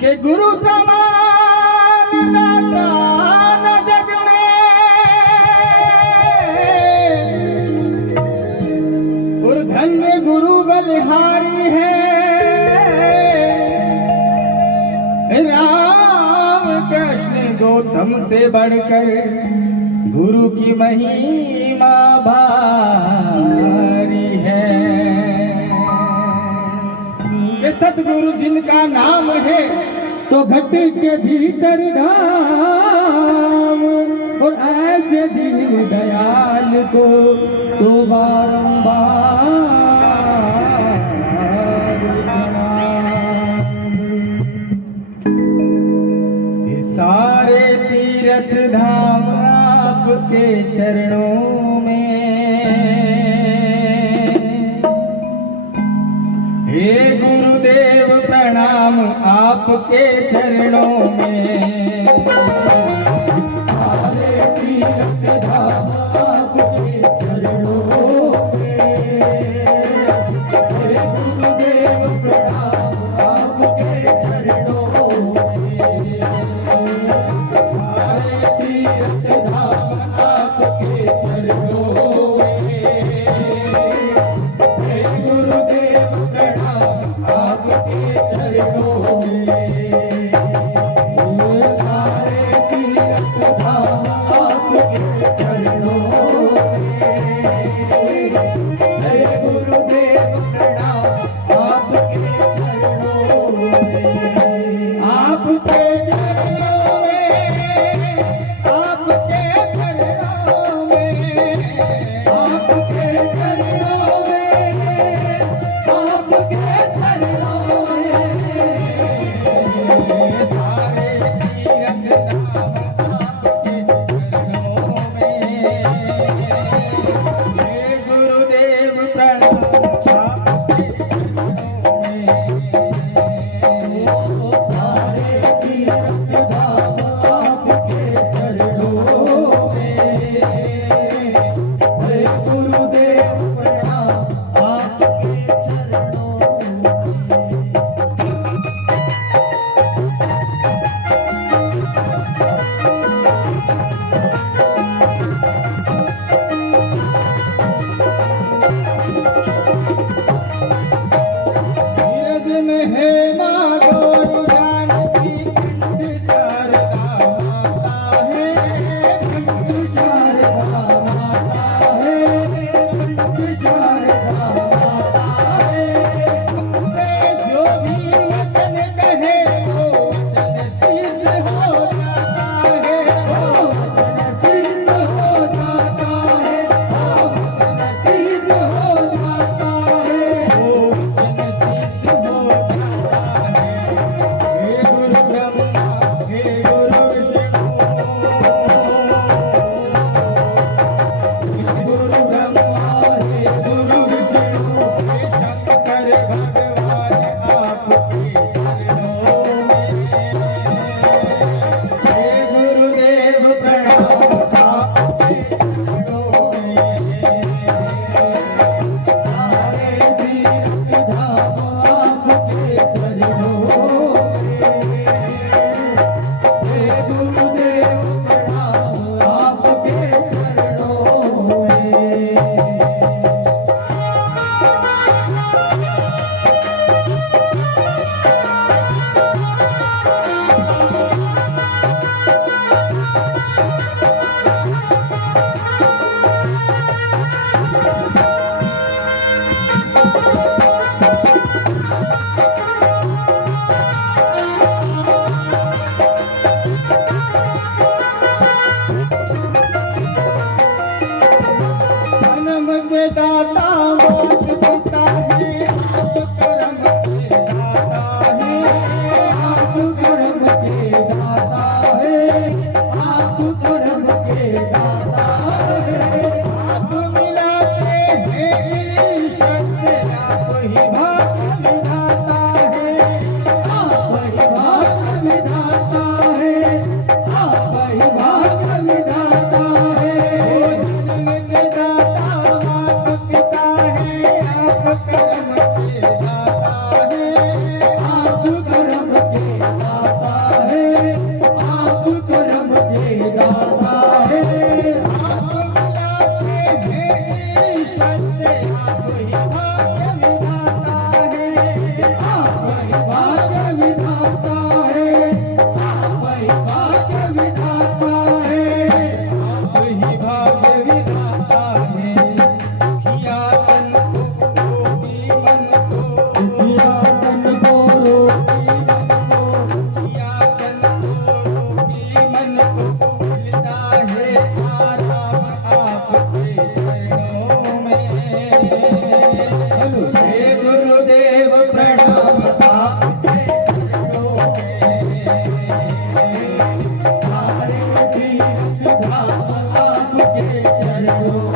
कि गुरु समान दाता न जग में, और धन्य गुरु बलिहारी है। राम कृष्ण गौतम से बढ़कर गुरु की महिमा भारी है। कि सतगुरु जिनका नाम है तो घट के भीतर धाम, और ऐसे दीन दयाल को तो बारंबार ये सारे तीर्थ धाम आपके चरणों में। हे गुरुदेव प्रणाम आपके चरणों में। सारे तीर्थ धाम आपके चरणों में। हे गुरुदेव प्रणाम आपके चरणों में। सारे तीर्थ धाम आपके चरणों में। हे गुरुदेव प्रणाम आपके चरणों में। सारे तीर्थ धाम आपके चरणों में। हे गुरुदेव प्रणाम आपके चरणों में। आपके चरणों में, आपके चरणों में, आपके चरणों में, आपके चरणों में। हर ओम